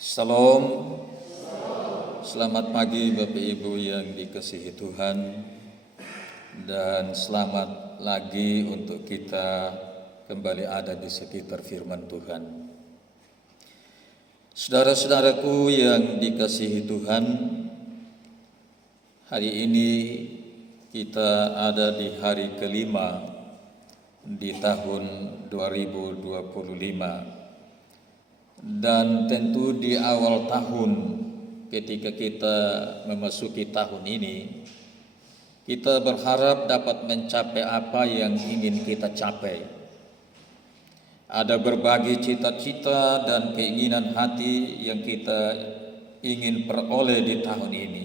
Salam, selamat pagi Bapak Ibu yang dikasihi Tuhan, dan selamat lagi untuk kita kembali ada di sekitar firman Tuhan. Saudara-saudaraku yang dikasihi Tuhan, hari ini kita ada di hari kelima di tahun 2025. Dan tentu di awal tahun, ketika kita memasuki tahun ini, kita berharap dapat mencapai apa yang ingin kita capai. Ada berbagai cita-cita dan keinginan hati yang kita ingin peroleh di tahun ini.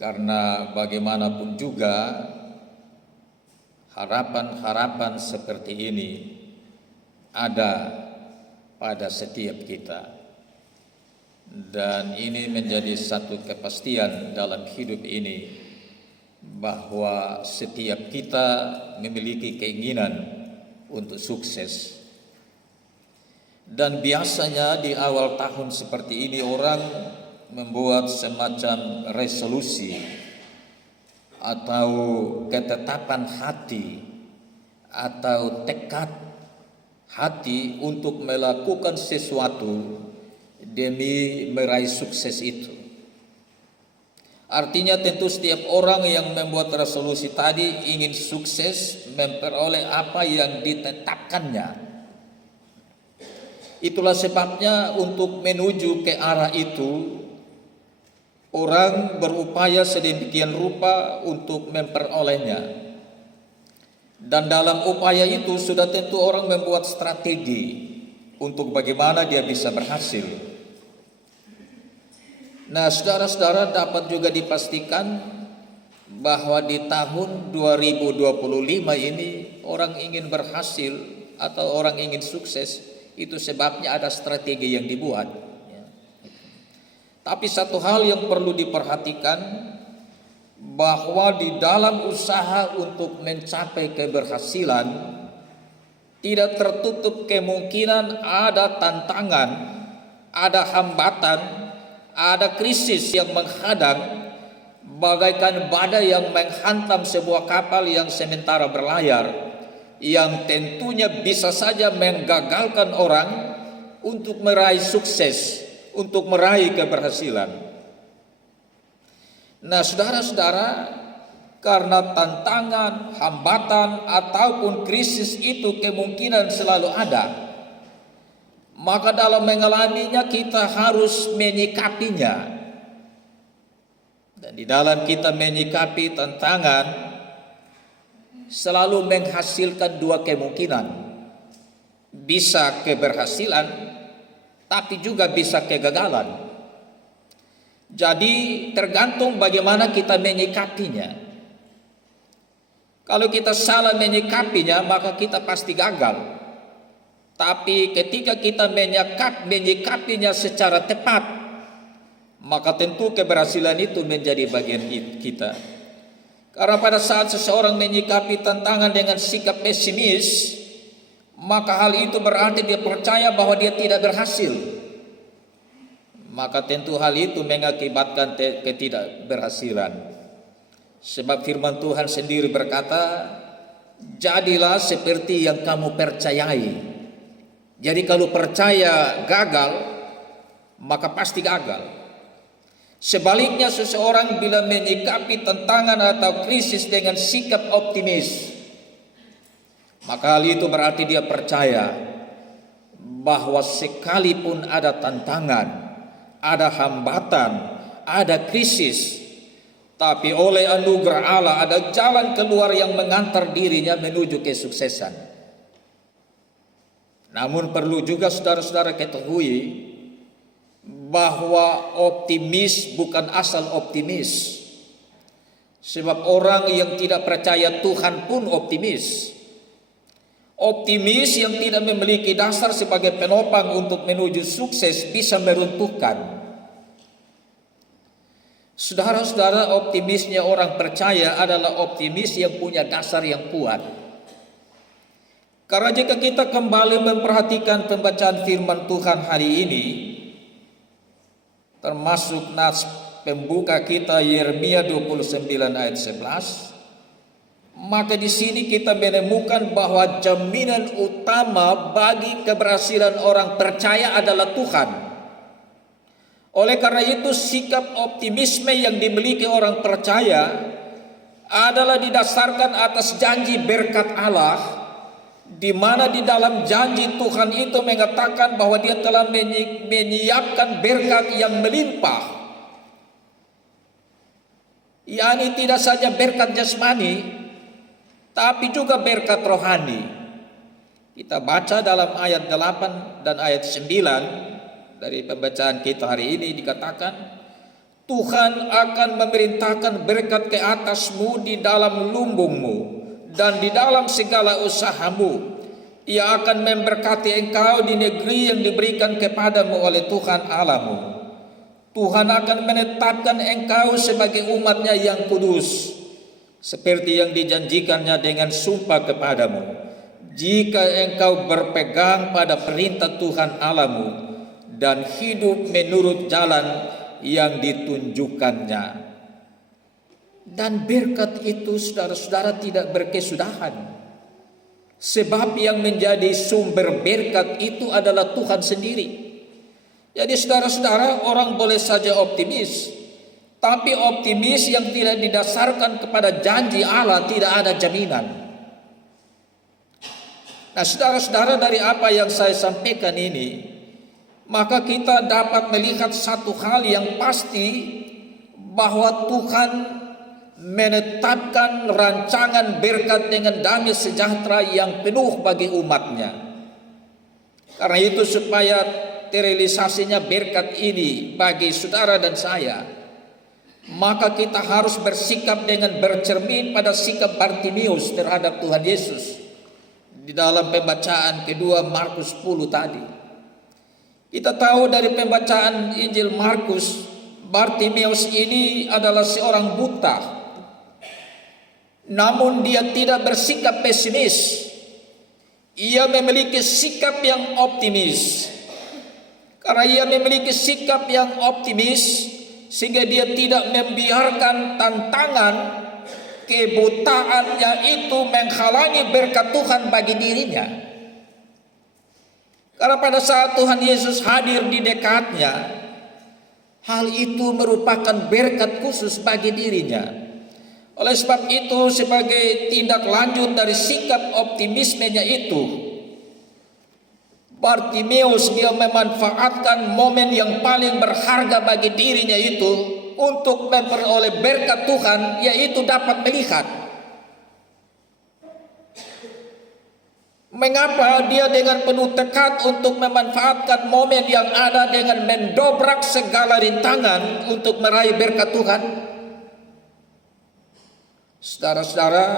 Karena bagaimanapun juga, harapan-harapan seperti ini ada pada setiap kita, dan ini menjadi satu kepastian dalam hidup ini bahwa setiap kita memiliki keinginan untuk sukses. Dan biasanya di awal tahun seperti ini orang membuat semacam resolusi atau ketetapan hati atau tekad hati untuk melakukan sesuatu demi meraih sukses itu. Artinya tentu setiap orang yang membuat resolusi tadi ingin sukses memperoleh apa yang ditetapkannya. Itulah sebabnya untuk menuju ke arah itu, orang berupaya sedemikian rupa untuk memperolehnya. Dan dalam upaya itu sudah tentu orang membuat strategi untuk bagaimana dia bisa berhasil. Nah, saudara-saudara, dapat juga dipastikan bahwa di tahun 2025 ini orang ingin berhasil atau orang ingin sukses, itu sebabnya ada strategi yang dibuat. Tapi satu hal yang perlu diperhatikan, bahwa di dalam usaha untuk mencapai keberhasilan tidak tertutup kemungkinan ada tantangan, ada hambatan, ada krisis yang menghadang, bagaikan badai yang menghantam sebuah kapal yang sementara berlayar, yang tentunya bisa saja menggagalkan orang untuk meraih sukses, untuk meraih keberhasilan. Nah, saudara-saudara, karena tantangan, hambatan, ataupun krisis itu kemungkinan selalu ada, maka dalam mengalaminya kita harus menyikapinya. Dan di dalam kita menyikapi tantangan, selalu menghasilkan dua kemungkinan. Bisa keberhasilan, tapi juga bisa kegagalan. Jadi tergantung bagaimana kita menyikapinya. Kalau kita salah menyikapinya, maka kita pasti gagal. Tapi ketika kita menyikapinya secara tepat, maka tentu keberhasilan itu menjadi bagian kita. Karena pada saat seseorang menyikapi tantangan dengan sikap pesimis, maka hal itu berarti dia percaya bahwa dia tidak berhasil. Maka tentu hal itu mengakibatkan ketidakberhasilan. Sebab firman Tuhan sendiri berkata, jadilah seperti yang kamu percayai. Jadi kalau percaya gagal, maka pasti gagal. Sebaliknya, seseorang bila menyikapi tantangan atau krisis dengan sikap optimis, maka hal itu berarti dia percaya bahwa sekalipun ada tantangan, ada hambatan, ada krisis, tapi oleh anugerah Allah ada jalan keluar yang mengantar dirinya menuju kesuksesan. Namun perlu juga saudara-saudara ketahui bahwa optimis bukan asal optimis. Sebab orang yang tidak percaya Tuhan pun optimis. Optimis yang tidak memiliki dasar sebagai penopang untuk menuju sukses bisa meruntuhkan. Saudara-saudara, optimisnya orang percaya adalah optimis yang punya dasar yang kuat. Karena jika kita kembali memperhatikan pembacaan firman Tuhan hari ini, termasuk nas pembuka kita Yeremia 29 ayat 11, maka di sini kita menemukan bahwa jaminan utama bagi keberhasilan orang percaya adalah Tuhan. Oleh karena itu, sikap optimisme yang dimiliki orang percaya adalah didasarkan atas janji berkat Allah, di mana di dalam janji Tuhan itu mengatakan bahwa Dia telah menyiapkan berkat yang melimpah. yakni tidak saja berkat jasmani, tapi juga berkat rohani. Kita baca dalam ayat 8 dan ayat 9 dari pembacaan kita hari ini dikatakan, Tuhan akan memerintahkan berkat ke atasmu di dalam lumbungmu dan di dalam segala usahamu. Ia akan memberkati engkau di negeri yang diberikan kepadamu oleh Tuhan Allahmu. Tuhan akan menetapkan engkau sebagai umatnya yang kudus, seperti yang dijanjikannya dengan sumpah kepadamu, jika engkau berpegang pada perintah Tuhan Allahmu dan hidup menurut jalan yang ditunjukkannya. Dan berkat itu, saudara-saudara, tidak berkesudahan, sebab yang menjadi sumber berkat itu adalah Tuhan sendiri. Jadi saudara-saudara, orang boleh saja optimis, tapi optimis yang tidak didasarkan kepada janji Allah tidak ada jaminan. Nah saudara-saudara, dari apa yang saya sampaikan ini, maka kita dapat melihat satu hal yang pasti, bahwa Tuhan menetapkan rancangan berkat dengan damai sejahtera yang penuh bagi umatnya. Karena itu, supaya terrealisasinya berkat ini bagi saudara dan saya, maka kita harus bersikap dengan bercermin pada sikap Bartimeus terhadap Tuhan Yesus di dalam pembacaan kedua Markus 10 tadi. Kita tahu dari pembacaan Injil Markus, Bartimeus ini adalah seorang buta. Namun dia tidak bersikap pesimis. Ia memiliki sikap yang optimis. Karena ia memiliki sikap yang optimis, sehingga dia tidak membiarkan tantangan kebutaannya itu menghalangi berkat Tuhan bagi dirinya. Karena pada saat Tuhan Yesus hadir di dekatnya, hal itu merupakan berkat khusus bagi dirinya. Oleh sebab itu, sebagai tindak lanjut dari sikap optimismenya itu, Bartimeus dia memanfaatkan momen yang paling berharga bagi dirinya itu untuk memperoleh berkat Tuhan, yaitu dapat melihat. Mengapa dia dengan penuh tekad untuk memanfaatkan momen yang ada dengan mendobrak segala rintangan untuk meraih berkat Tuhan? Saudara-saudara,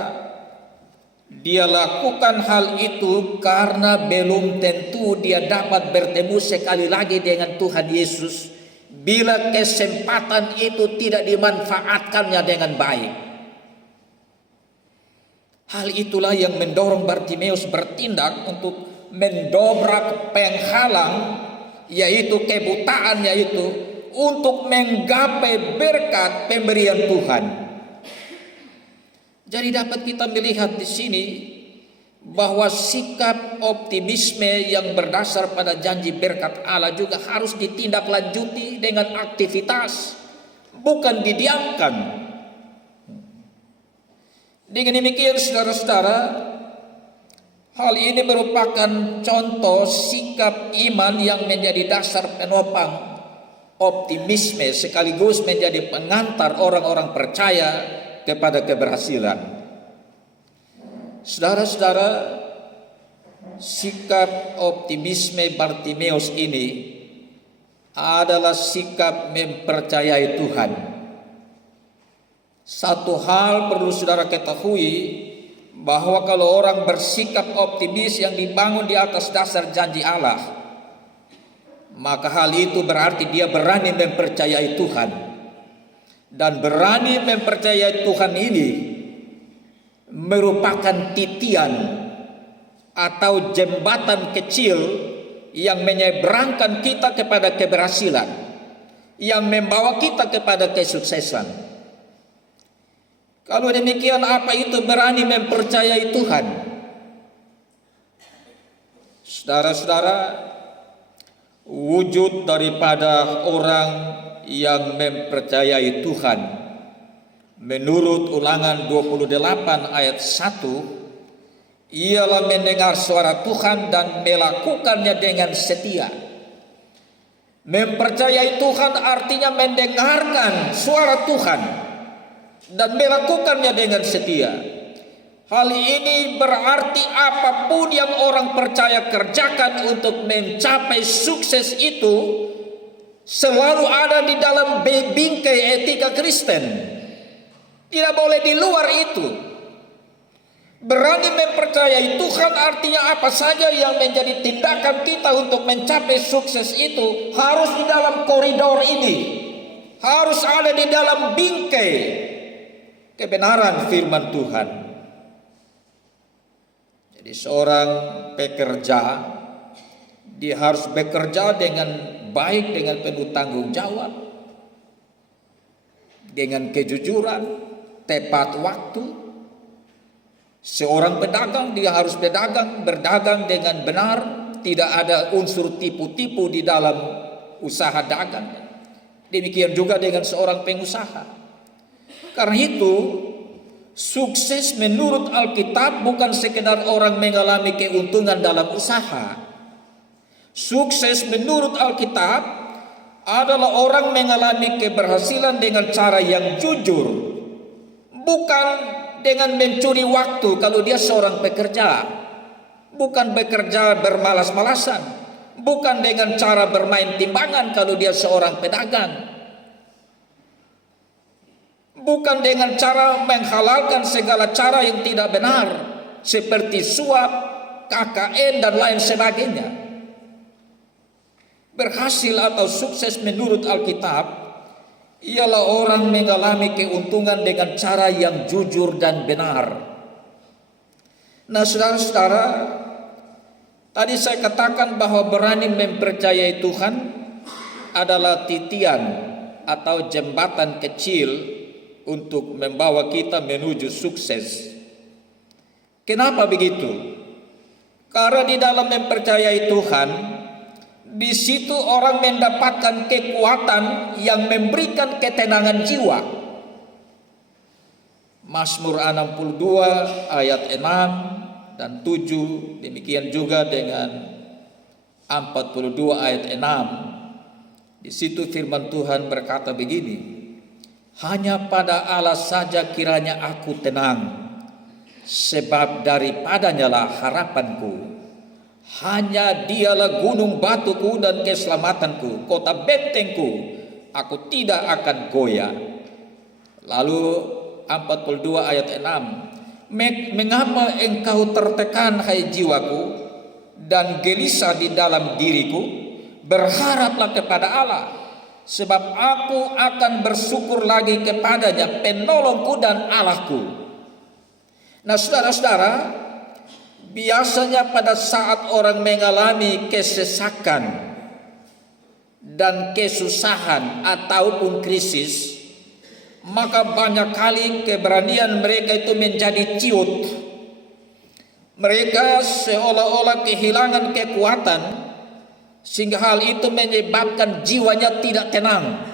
dia lakukan hal itu karena belum tentu dia dapat bertemu sekali lagi dengan Tuhan Yesus bila kesempatan itu tidak dimanfaatkannya dengan baik. Hal itulah yang mendorong Bartimeus bertindak untuk mendobrak penghalang, yaitu kebutaannya itu, untuk menggapai berkat pemberian Tuhan. Jadi dapat kita melihat di sini bahwa sikap optimisme yang berdasar pada janji berkat Allah juga harus ditindaklanjuti dengan aktivitas, bukan didiamkan. Dengan demikian saudara-saudara, hal ini merupakan contoh sikap iman yang menjadi dasar penopang optimisme sekaligus menjadi pengantar orang-orang percaya kepada keberhasilan. Saudara-saudara, sikap optimisme Bartimeus ini adalah sikap mempercayai Tuhan. Satu hal perlu saudara ketahui, bahwa kalau orang bersikap optimis yang dibangun di atas dasar janji Allah, maka hal itu berarti dia berani mempercayai Tuhan. Dan berani mempercayai Tuhan ini merupakan titian atau jembatan kecil yang menyeberangkan kita kepada keberhasilan. yang membawa kita kepada kesuksesan. Kalau demikian, apa itu berani mempercayai Tuhan? Saudara-saudara, wujud daripada orang yang mempercayai Tuhan menurut Ulangan 28 ayat 1 ialah mendengar suara Tuhan dan melakukannya dengan setia. Mempercayai Tuhan artinya mendengarkan suara Tuhan dan melakukannya dengan setia. Hal ini berarti apapun yang orang percaya kerjakan untuk mencapai sukses itu selalu ada di dalam bingkai etika Kristen. Tidak boleh di luar itu. Berani mempercayai Tuhan artinya apa saja yang menjadi tindakan kita untuk mencapai sukses itu harus di dalam koridor ini. Harus ada di dalam bingkai kebenaran firman Tuhan. Jadi seorang pekerja, dia harus bekerja dengan baik, dengan penuh tanggung jawab, dengan kejujuran, tepat waktu. Seorang pedagang, dia harus berdagang dengan benar, tidak ada unsur tipu-tipu di dalam usaha dagang. Demikian juga dengan seorang pengusaha. Karena itu, sukses menurut Alkitab bukan sekedar orang mengalami keuntungan dalam usaha. Sukses menurut Alkitab adalah orang mengalami keberhasilan dengan cara yang jujur, bukan dengan mencuri waktu kalau dia seorang pekerja, bukan bekerja bermalas-malasan, bukan dengan cara bermain timbangan kalau dia seorang pedagang, bukan dengan cara menghalalkan segala cara yang tidak benar seperti suap, KKN dan lain sebagainya. Berhasil atau sukses menurut Alkitab ialah orang mengalami keuntungan dengan cara yang jujur dan benar. Nah, saudara-saudara, tadi saya katakan bahwa berani mempercayai Tuhan adalah titian atau jembatan kecil untuk membawa kita menuju sukses. Kenapa begitu? Karena di dalam mempercayai Tuhan, di situ orang mendapatkan kekuatan yang memberikan ketenangan jiwa. Mazmur 62 ayat 6 dan 7, demikian juga dengan 42 ayat 6. Di situ firman Tuhan berkata begini, hanya pada Allah saja kiranya aku tenang, sebab daripadanya lah harapanku. Hanya dialah gunung batuku dan keselamatanku, kota bentengku, aku tidak akan goyah. Lalu 42 ayat 6, mengapa engkau tertekan hai jiwaku dan gelisah di dalam diriku? Berharaplah kepada Allah, sebab aku akan bersyukur lagi kepadanya, penolongku dan Allahku. Nah, saudara-saudara, biasanya pada saat orang mengalami kesesakan dan kesusahan ataupun krisis, maka banyak kali keberanian mereka itu menjadi ciut. Mereka seolah-olah kehilangan kekuatan, sehingga hal itu menyebabkan jiwanya tidak tenang.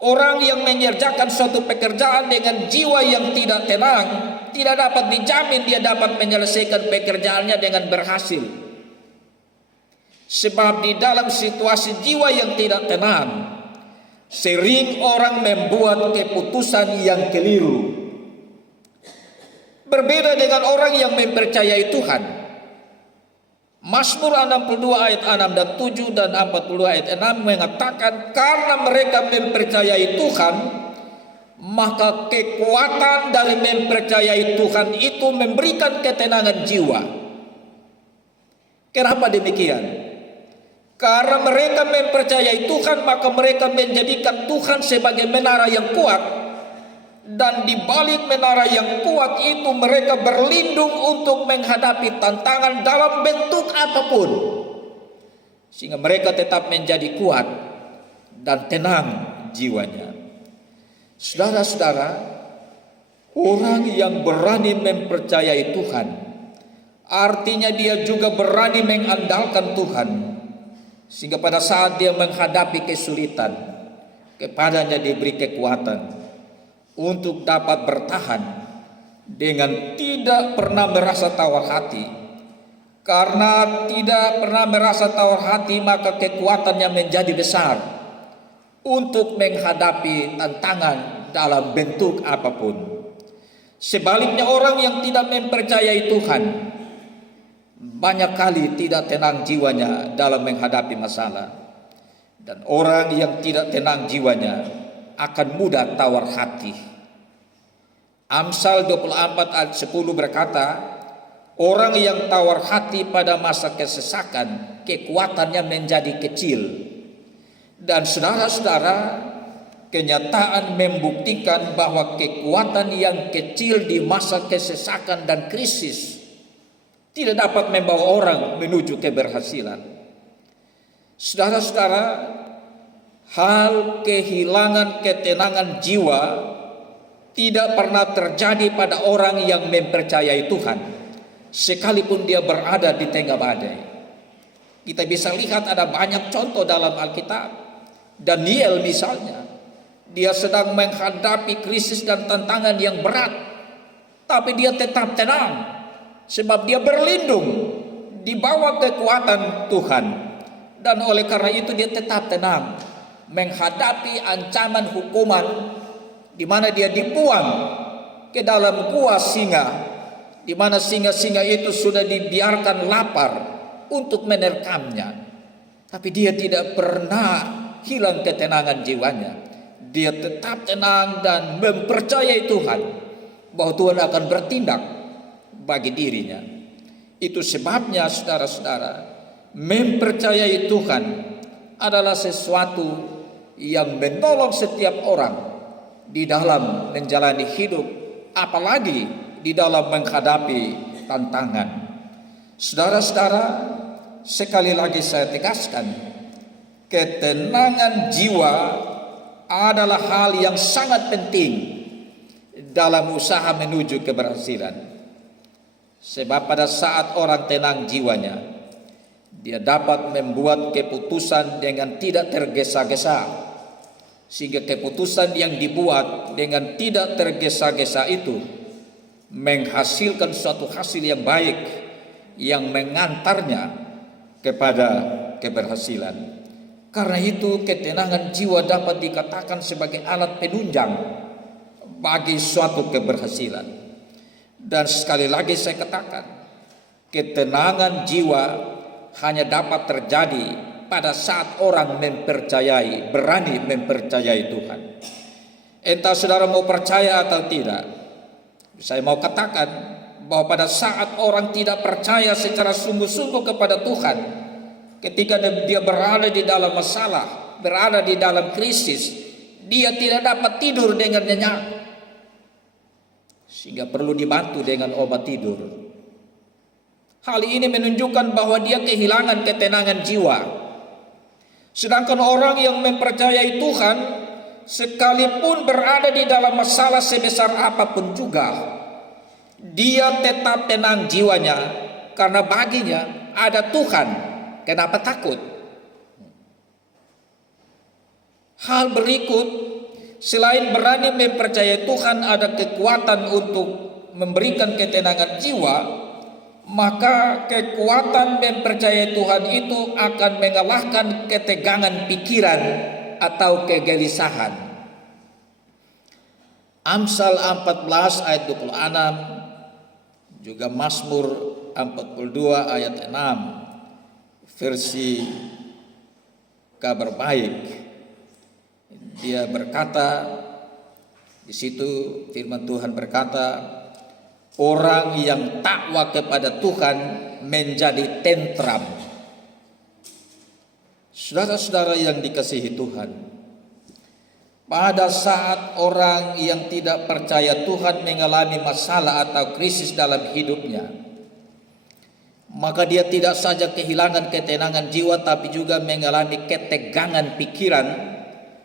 Orang yang mengerjakan suatu pekerjaan dengan jiwa yang tidak tenang, tidak dapat dijamin dia dapat menyelesaikan pekerjaannya dengan berhasil. Sebab di dalam situasi jiwa yang tidak tenang, sering orang membuat keputusan yang keliru. Berbeda dengan orang yang mempercayai Tuhan. Mazmur 62 ayat 6 dan 7 dan 40 ayat 6 mengatakan karena mereka mempercayai Tuhan, maka kekuatan dari mempercayai Tuhan itu memberikan ketenangan jiwa. Kenapa demikian? Karena mereka mempercayai Tuhan, maka mereka menjadikan Tuhan sebagai menara yang kuat. Dan di balik menara yang kuat itu mereka berlindung untuk menghadapi tantangan dalam bentuk apapun, sehingga mereka tetap menjadi kuat. dan tenang jiwanya. Saudara-saudara, orang yang berani mempercayai Tuhan, artinya dia juga berani mengandalkan Tuhan, sehingga pada saat dia menghadapi kesulitan, kepadanya diberi kekuatan untuk dapat bertahan dengan tidak pernah merasa tawar hati. Karena tidak pernah merasa tawar hati, maka kekuatannya menjadi besar untuk menghadapi tantangan dalam bentuk apapun. Sebaliknya, orang yang tidak mempercayai Tuhan banyak kali tidak tenang jiwanya dalam menghadapi masalah. Dan orang yang tidak tenang jiwanya akan mudah tawar hati. Amsal 24 ayat 10 berkata, orang yang tawar hati pada masa kesesakan, kekuatannya menjadi kecil. Dan saudara-saudara, kenyataan membuktikan bahwa kekuatan yang kecil di masa kesesakan dan krisis tidak dapat membawa orang menuju keberhasilan. Saudara-saudara, hal kehilangan ketenangan jiwa tidak pernah terjadi pada orang yang mempercayai Tuhan, sekalipun dia berada di tengah badai. Kita bisa lihat ada banyak contoh dalam Alkitab. Daniel misalnya, dia sedang menghadapi krisis dan tantangan yang berat, tapi dia tetap tenang, sebab dia berlindung di bawah kekuatan Tuhan. Dan oleh karena itu dia tetap tenang menghadapi ancaman hukuman, di mana dia dibuang ke dalam gua singa, di mana singa-singa itu sudah dibiarkan lapar untuk menerkamnya. Tapi dia tidak pernah hilang ketenangan jiwanya. Dia tetap tenang dan mempercayai Tuhan bahwa Tuhan akan bertindak bagi dirinya. Itu sebabnya saudara-saudara, mempercayai Tuhan adalah sesuatu yang menolong setiap orang di dalam menjalani hidup, apalagi di dalam menghadapi tantangan. Saudara-saudara, sekali lagi saya tegaskan, ketenangan jiwa adalah hal yang sangat penting dalam usaha menuju keberhasilan. Sebab pada saat orang tenang jiwanya, dia dapat membuat keputusan dengan tidak tergesa-gesa, sehingga keputusan yang dibuat dengan tidak tergesa-gesa itu menghasilkan suatu hasil yang baik yang mengantarnya kepada keberhasilan. Karena itu ketenangan jiwa dapat dikatakan sebagai alat penunjang bagi suatu keberhasilan. Dan sekali lagi saya katakan, ketenangan jiwa hanya dapat terjadi pada saat orang berani mempercayai Tuhan. Entah saudara mau percaya atau tidak, saya mau katakan bahwa pada saat orang tidak percaya secara sungguh-sungguh kepada Tuhan, ketika dia berada di dalam masalah, berada di dalam krisis, dia tidak dapat tidur dengan nyenyak, sehingga perlu dibantu dengan obat tidur. Hal ini menunjukkan bahwa dia kehilangan ketenangan jiwa. Sedangkan orang yang mempercayai Tuhan, sekalipun berada di dalam masalah sebesar apapun juga, dia tetap tenang jiwanya, karena baginya ada Tuhan. Kenapa takut? Hal berikut, selain berani mempercayai Tuhan ada kekuatan untuk memberikan ketenangan jiwa, maka kekuatan mempercayai Tuhan itu akan mengalahkan ketegangan pikiran atau kegelisahan. Amsal 14 ayat 26, juga Mazmur 42 ayat 6, versi Kabar Baik. Dia berkata, di situ firman Tuhan berkata, orang yang takwa kepada Tuhan menjadi tentram. Saudara-saudara yang dikasihi Tuhan, pada saat orang yang tidak percaya Tuhan mengalami masalah atau krisis dalam hidupnya, maka dia tidak saja kehilangan ketenangan jiwa, tapi juga mengalami ketegangan pikiran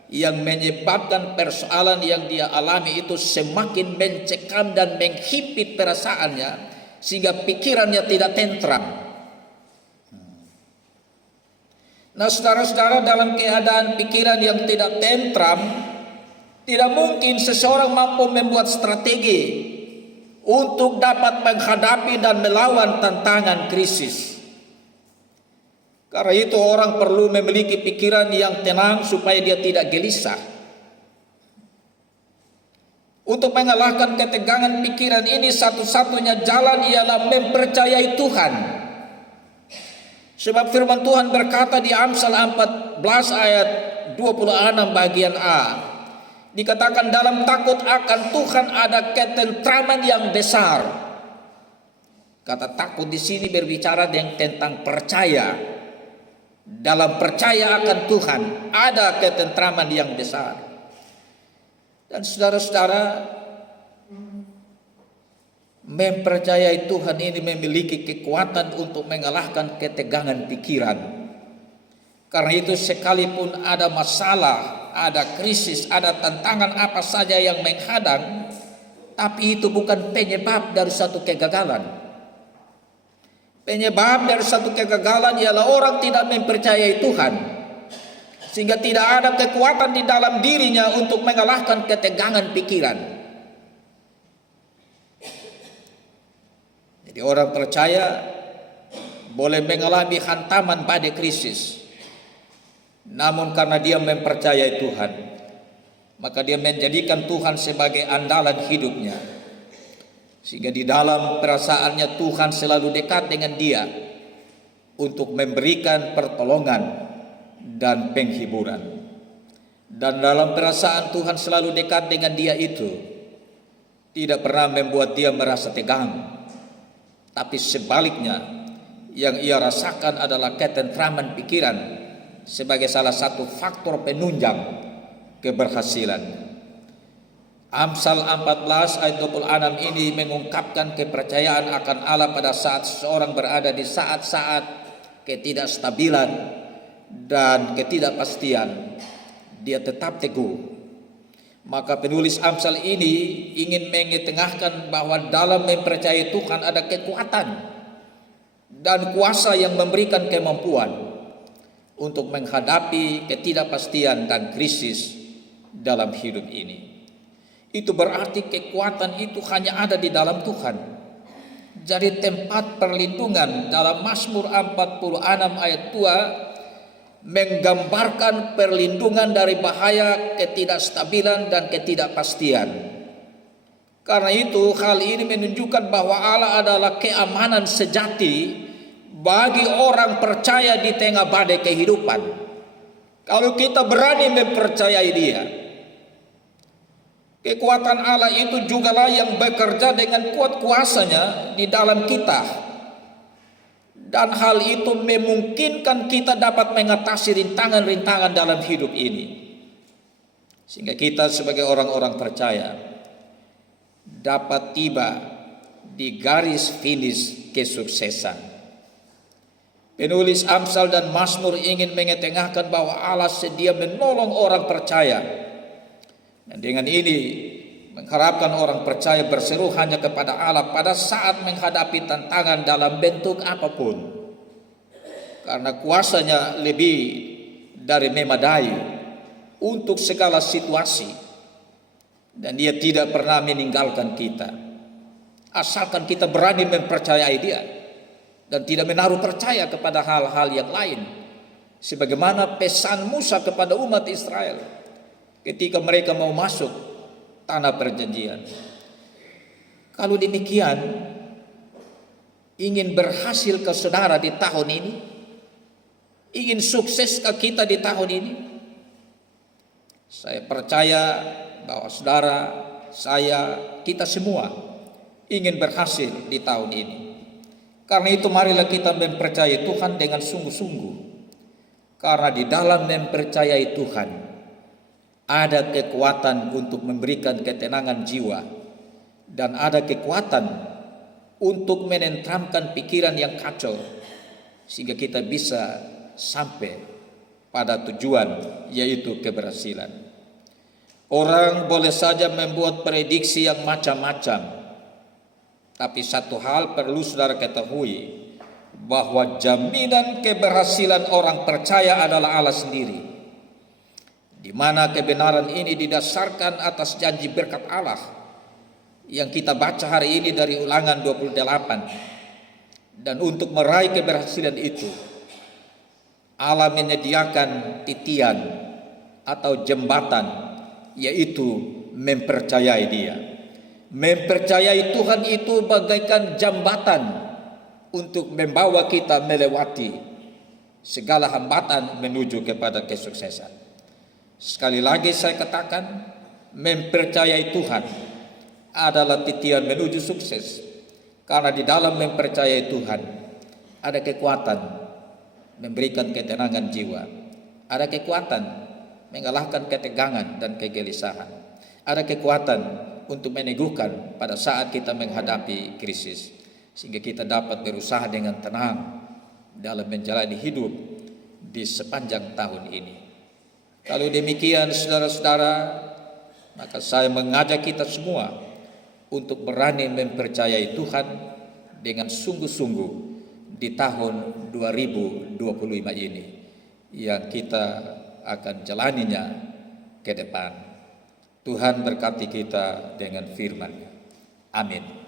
yang menyebabkan persoalan yang dia alami itu semakin mencekam dan menghimpit perasaannya sehingga pikirannya tidak tentram. Nah, saudara-saudara, dalam keadaan pikiran yang tidak tentram, tidak mungkin seseorang mampu membuat strategi untuk dapat menghadapi dan melawan tantangan krisis. Karena itu orang perlu memiliki pikiran yang tenang supaya dia tidak gelisah. Untuk mengalahkan ketegangan pikiran ini, satu-satunya jalan ialah mempercayai Tuhan. Sebab firman Tuhan berkata di Amsal 14 ayat 26 bagian A, dikatakan dalam takut akan Tuhan ada ketentraman yang besar. Kata takut di sini berbicara tentang percaya. Dalam percaya akan Tuhan ada ketentraman yang besar. Dan saudara-saudara, mempercayai Tuhan ini memiliki kekuatan untuk mengalahkan ketegangan pikiran. Karena itu sekalipun ada masalah, ada krisis, ada tantangan apa saja yang menghadang, tapi itu bukan penyebab dari satu kegagalan. Penyebab dari satu kegagalan ialah orang tidak mempercayai Tuhan, sehingga tidak ada kekuatan di dalam dirinya untuk mengalahkan ketegangan pikiran. Jadi orang percaya boleh mengalami hantaman badai krisis, namun karena dia mempercayai Tuhan, maka dia menjadikan Tuhan sebagai andalan hidupnya. Sehingga di dalam perasaannya Tuhan selalu dekat dengan dia untuk memberikan pertolongan dan penghiburan. Dan dalam perasaan Tuhan selalu dekat dengan dia itu tidak pernah membuat dia merasa tegang. Tapi sebaliknya, yang ia rasakan adalah ketentraman pikiran sebagai salah satu faktor penunjang keberhasilan. Amsal 14 ayat 26 ini mengungkapkan kepercayaan akan Allah pada saat seseorang berada di saat-saat ketidakstabilan dan ketidakpastian. Dia tetap teguh. Maka penulis Amsal ini ingin mengetengahkan bahwa dalam mempercayai Tuhan ada kekuatan dan kuasa yang memberikan kemampuan untuk menghadapi ketidakpastian dan krisis dalam hidup ini. Itu berarti kekuatan itu hanya ada di dalam Tuhan. Jadi tempat perlindungan dalam Mazmur 46 ayat 2 menggambarkan perlindungan dari bahaya ketidakstabilan dan ketidakpastian. Karena itu hal ini menunjukkan bahwa Allah adalah keamanan sejati bagi orang percaya di tengah badai kehidupan. Kalau kita berani mempercayai Dia, kekuatan Allah itu jugalah yang bekerja dengan kuat kuasanya di dalam kita. Dan hal itu memungkinkan kita dapat mengatasi rintangan-rintangan dalam hidup ini. Sehingga kita sebagai orang-orang percaya dapat tiba di garis finish kesuksesan. Penulis Amsal dan Mazmur ingin mengetengahkan bahwa Allah sedia menolong orang percaya. Dan dengan ini mengharapkan orang percaya berseru hanya kepada Allah pada saat menghadapi tantangan dalam bentuk apapun. Karena kuasanya lebih dari memadai untuk segala situasi. Dan Dia tidak pernah meninggalkan kita. Asalkan kita berani mempercayai Dia dan tidak menaruh percaya kepada hal-hal yang lain. Sebagaimana pesan Musa kepada umat Israel ketika mereka mau masuk tanah perjanjian. Kalau demikian, ingin berhasil ke saudara di tahun ini, ingin sukses ke kita di tahun ini, saya percaya bahwa saudara, saya, kita semua ingin berhasil di tahun ini. Karena itu marilah kita mempercayai Tuhan dengan sungguh-sungguh. Karena di dalam mempercayai Tuhan ada kekuatan untuk memberikan ketenangan jiwa, dan ada kekuatan untuk menenteramkan pikiran yang kacau, sehingga kita bisa sampai pada tujuan, yaitu keberhasilan. Orang boleh saja membuat prediksi yang macam-macam, tapi satu hal perlu saudara ketahui, bahwa jaminan keberhasilan orang percaya adalah Allah sendiri, di mana kebenaran ini didasarkan atas janji berkat Allah yang kita baca hari ini dari Ulangan 28. Dan untuk meraih keberhasilan itu, Allah menyediakan titian atau jembatan, yaitu mempercayai Dia. Mempercayai Tuhan itu bagaikan jembatan untuk membawa kita melewati segala hambatan menuju kepada kesuksesan. Sekali lagi saya katakan, mempercayai Tuhan adalah titian menuju sukses. Karena di dalam mempercayai Tuhan ada kekuatan memberikan ketenangan jiwa, ada kekuatan mengalahkan ketegangan dan kegelisahan, ada kekuatan untuk meneguhkan pada saat kita menghadapi krisis, sehingga kita dapat berusaha dengan tenang dalam menjalani hidup di sepanjang tahun ini. Kalau demikian saudara-saudara, maka saya mengajak kita semua untuk berani mempercayai Tuhan dengan sungguh-sungguh di tahun 2025 ini yang kita akan jalaninya ke depan. Tuhan berkati kita dengan firman-Nya. Amin.